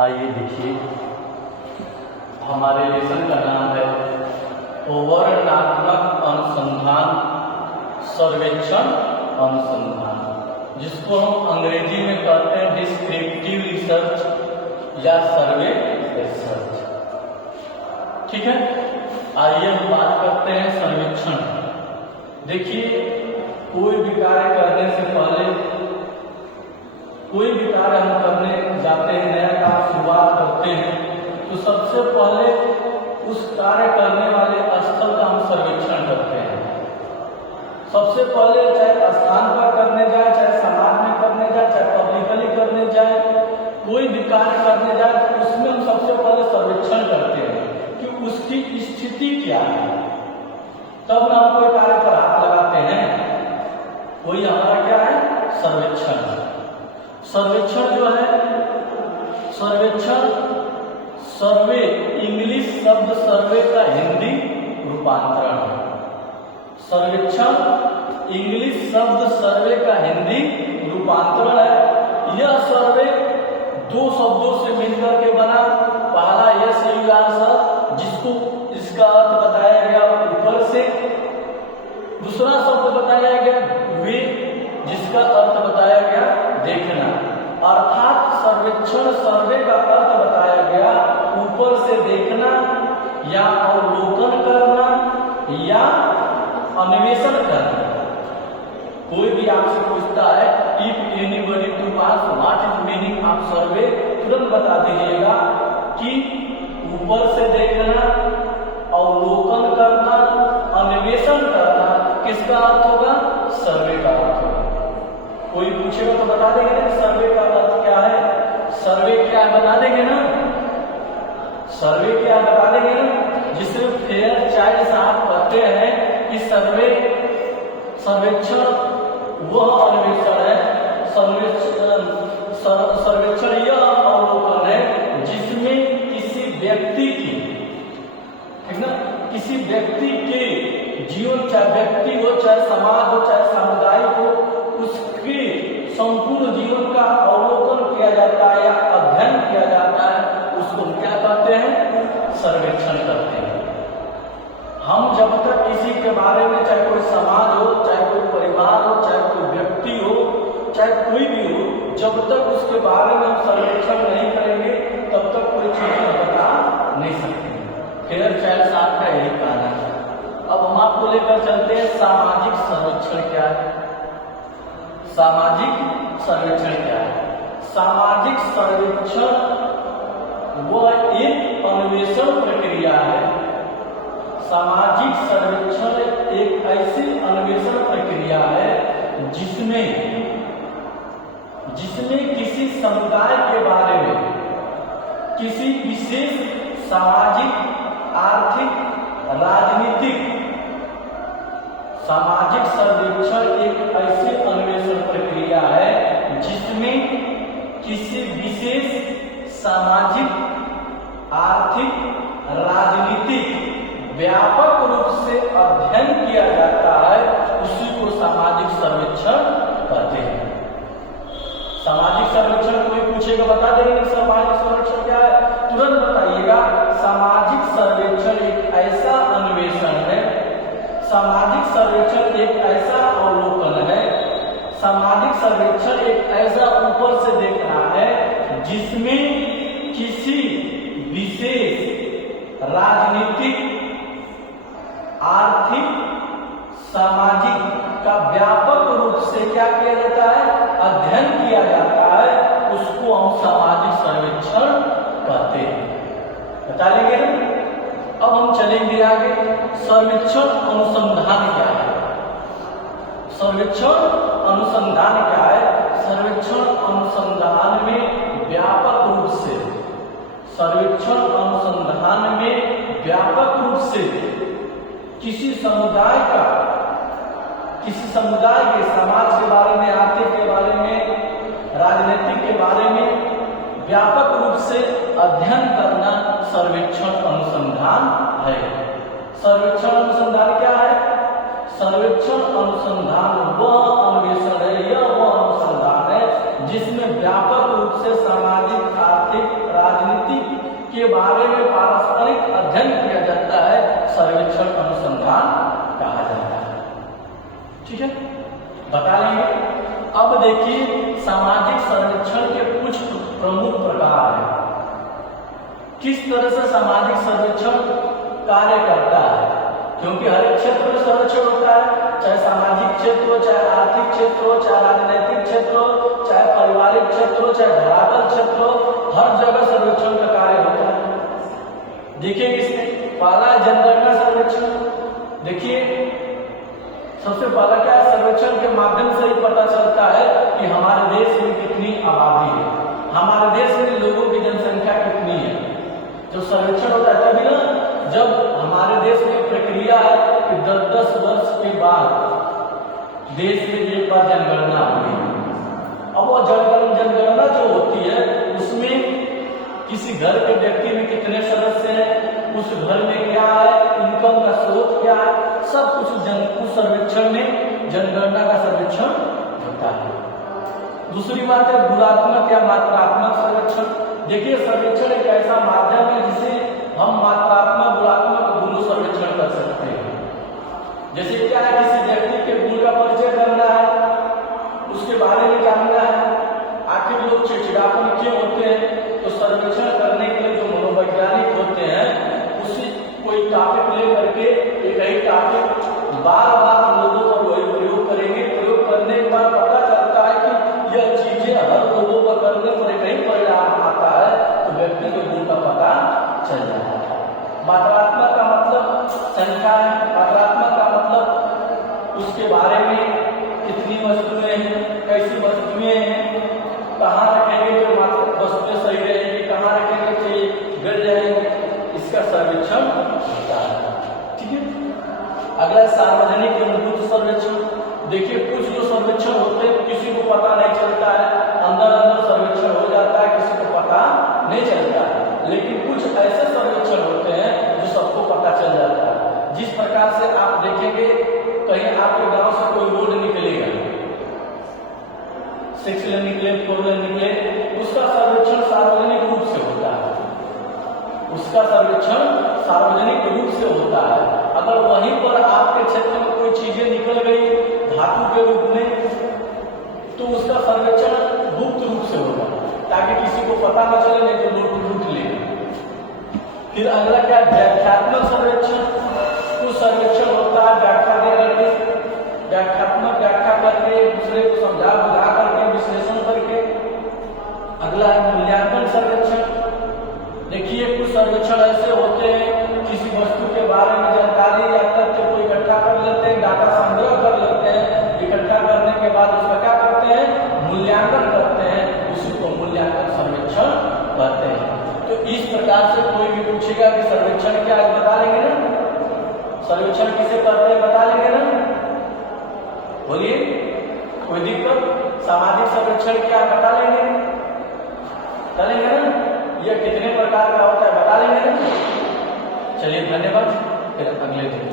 आइए देखिए, हमारे लेसन का नाम है वर्णनात्मक अनुसंधान सर्वेक्षण अनुसंधान, जिसको हम अंग्रेजी में कहते हैं डिस्क्रिप्टिव रिसर्च या सर्वे रिसर्च। ठीक है, आइए हम बात करते हैं सर्वेक्षण। देखिए, कोई भी कार्य करने से पहले, कोई भी कार्य हम करने जाते हैं, नया काम शुरुआत करते हैं, तो सबसे पहले उस कार्य करने वाले स्थल का हम सर्वेक्षण करते हैं। सबसे पहले चाहे स्थान पर करने जाए, चाहे समाज में करने जाए, चाहे पब्लिकली करने जाए, कोई भी कार्य करने जाए तो उसमें हम सबसे पहले सर्वेक्षण करते हैं कि उसकी स्थिति क्या है। तब हम कोई कार्य पर हाथ लगाते हैं। कोई हमारा क्या है? सर्वेक्षण। सर्वेक्षण जो है, सर्वेक्षण सर्वे, इंग्लिश शब्द सर्वे का हिंदी रूपांतरण है। सर्वेक्षण इंग्लिश शब्द सर्वे का हिंदी रूपांतरण है। यह सर्वे दो शब्दों से मिलकर के बना। पहला SUR, जिसको इसका अर्थ बताया गया ऊपर से, दूसरा शब्द बताया गया वे, जिसका अर्थ बताया गया देखना। अर्थात सर्वेक्षण सर्वे का अर्थ बताया गया ऊपर से देखना या अवलोकन करना या अन्वेषण करना। कोई भी आपसे पूछता है if anybody to ask what is meaning of survey, तुरंत बता दीजिएगा कि ऊपर से देखना, अवलोकन करना, अन्वेषण करना किसका अर्थ होगा? सर्वे का अर्थ होगा। कोई पूछेगा तो बता देंगे ना सर्वे का अर्थ क्या है। सर्वे क्या है बता देंगे ना। सर्वे क्या है बता देंगे ना। जिसे फेयरचाइल्ड साहब कहते हैं कि सर्वेक्षण वह अन्वेषण है, सर्वेक्षण यह अवलोकन है जिसमें किसी व्यक्ति की, ठीक ना, किसी व्यक्ति के जीवन, चाहे व्यक्ति हो, चाहे समाज हो, चाहे समुदाय हो, उसके संपूर्ण जीवन का अवलोकन किया जाता है या अध्ययन किया जाता है, उसको हम क्या कहते हैं? सर्वेक्षण करते हैं। हम जब तक किसी के बारे में, चाहे कोई समाज हो, चाहे कोई परिवार हो, चाहे कोई व्यक्ति हो, चाहे कोई भी हो, जब तक उसके बारे में हम सर्वेक्षण नहीं करेंगे तब तक कोई चीज बता नहीं सकते। फेयरचाइल्ड साहब का यही कहना है। अब हम आपको लेकर चलते हैं सामाजिक सर्वेक्षण क्या है। सामाजिक सर्वेक्षण क्या है? सामाजिक सर्वेक्षण वह एक अन्वेषण प्रक्रिया है। सामाजिक सर्वेक्षण एक ऐसी अन्वेषण प्रक्रिया है जिसमें किसी समुदाय के बारे में, किसी विशेष सामाजिक, आर्थिक, राजनीतिक, सामाजिक सर्वेक्षण एक ऐसी अन्वेषण प्रक्रिया है जिसमें किसी विशेष सामाजिक, आर्थिक, राजनीतिक व्यापक रूप से अध्ययन किया जाता है, उसी को सामाजिक सर्वेक्षण कहते हैं। सामाजिक सर्वेक्षण कोई पूछेगा बता देंगे सामाजिक सर्वेक्षण क्या है, तुरंत बताइएगा। सामाजिक सर्वेक्षण एक ऐसा अन्वेषण है, सामाजिक सर्वेक्षण एक ऐसा अवलोकन है, सामाजिक सर्वेक्षण एक ऐसा ऊपर से देखना है जिसमें किसी विशेष राजनीतिक, आर्थिक, सामाजिक का व्यापक रूप से क्या किया जाता है? अध्ययन किया जाता है, उसको हम सामाजिक सर्वेक्षण कहते हैं। बता लेंगे ना। अब हम चलेंगे आगे। सर्वेक्षण अनुसंधान क्या है? सर्वेक्षण अनुसंधान क्या है? सर्वेक्षण अनुसंधान में व्यापक रूप से, सर्वेक्षण अनुसंधान में व्यापक रूप से किसी समुदाय का, किसी समुदाय के, समाज के बारे में, आर्थिक के बारे में, राजनीतिक के बारे में व्यापक रूप से अध्ययन करना सर्वेक्षण अनुसंधान है। सर्वेक्षण अनुसंधान क्या है? सर्वेक्षण अनुसंधान वह अन्वेषण है, यह वह अनुसंधान है जिसमें व्यापक रूप से सामाजिक, आर्थिक, राजनीति के बारे में पारस्परिक अध्ययन किया जाता है, सर्वेक्षण अनुसंधान कहा जाता है। ठीक है, बता लेंगे। अब देखिए सामाजिक सर्वेक्षण के कुछ प्रमुख प्रकार हैं। किस तरह से सामाजिक सर्वेक्षण कार्य करता है, क्योंकि हर एक क्षेत्र में सर्वेक्षण होता है, चाहे सामाजिक क्षेत्र हो, चाहे आर्थिक क्षेत्र हो, चाहे राजनीतिक क्षेत्र हो, चाहे पारिवारिक क्षेत्र हो, चाहे धरातल क्षेत्र हो, हर जगह सर्वेक्षण का कार्य होता है। देखिए इसमें पहला जनगणना सर्वेक्षण। देखिए सबसे पहला क्या है, सर्वेक्षण के माध्यम से ही पता चलता है कि हमारे देश में कितनी आबादी है, हमारे देश में लोगों की जनसंख्या कितनी है। जो सर्वेक्षण होता है तभी ना, जब हमारे देश में प्रक्रिया है कि 10-10 वर्ष के बाद देश में एक बार जनगणना होगी। अब वो जनगणना जो होती है उसमें किसी घर के व्यक्ति में कितने सदस्य हैं, उस घर में क्या है, इनकम का स्रोत क्या है, सब कुछ उस सर्वेक्षण में जनगणना का सर्वेक्षण होता है। दूसरी बात है गुणात्मक या मात्रात्मक सर्वेक्षण। देखिए सर्वेक्षण एक ऐसा माध्यम है जिसे हम मात्रात्मक गुणात्मक दोनों सर्वेक्षण कर सकते हैं। जैसे क्या है, किसी व्यक्ति के गुण का परिचय करना है, उसके बारे में जानना है, आखिर लोग चिड़चिड़ापन क्यों होते हैं, तो सर्वेक्षण करने के लिए जो मनोवैज्ञानिक होते हैं उसी कोई टॉपिक ले करके एक ही टॉपिक बार बार लोगों पर वही प्रयोग करेंगे। प्रयोग करने के बाद पता चलता है कि यह चीजें हर लोगों पर करने पर एक ही परिणाम आता है, तो व्यक्ति के गुण का पता चल जाता है। मात्रात्मक का मतलब संख्या है, मात्रात्मक का मतलब उसके बारे में कितनी वस्तुएं हैं, कैसी वस्तुएं हैं, कहाँ रखेंगे तो वस्तुएं सही रहेंगी, कहाँ रखेंगे तो ये गिर जाएंगे, इसका सर्वेक्षण होता है। ठीक है, अगला सार्वजनिक अनुभूत सर्वेक्षण। देखिए कुछ जो सर्वेक्षण होते हैं किसी को पता नहीं चलता है, अंदर अंदर सर्वेक्षण हो जाता है, किसी को पता नहीं चलता है। लेकिन कुछ ऐसे सर्वेक्षण होते हैं जो सबको पता चल जाता है। जिस प्रकार से आप देखेंगे कहीं आपके गांव से कोई रोड निकलेगा, 6 लेन निकले, 4 लेन निकले, उसका सर्वेक्षण सार्वजनिक रूप से होता है, उसका सर्वेक्षण सार्वजनिक रूप से होता है। अगर वहीं पर आपके क्षेत्र में कोई चीजें निकल गई धातु के रूप में, तो उसका सर्वेक्षण गुप्त रूप से होगा ताकि किसी को पता न चले, नहीं तो लोग लूट ले। फिर अगला क्या, व्याख्यात्मक सर्वेक्षण। कुछ सर्वेक्षण होता है व्याख्या दे करके, व्याख्यात्मक व्याख्या करके, दूसरे को समझा बुझा करके, विश्लेषण करके। अगला है मूल्यांकन सर्वेक्षण। देखिए कुछ सर्वेक्षण ऐसे होते हैं किसी वस्तु के बारे में जानकारी या तथ्य को इकट्ठा कर लेते हैं, डाटा संग्रह कर लेते हैं, इकट्ठा करने के बाद उसका क्या करते हैं, मूल्यांकन करते हैं, उसी को मूल्यांकन सर्वेक्षण कहते हैं। तो इस प्रकार से कोई भी पूछेगा कि सर्वेक्षण क्या है, बता लेंगे ना, सर्वेक्षण किसे कहते हैं बता लेंगे ना, बोलिए कोई दिक्कत। सामाजिक सर्वेक्षण क्या बता लेंगे ना, यह कितने प्रकार का होता है बता लेंगे ना। चलिए धन्यवाद, फिर अगले दिन।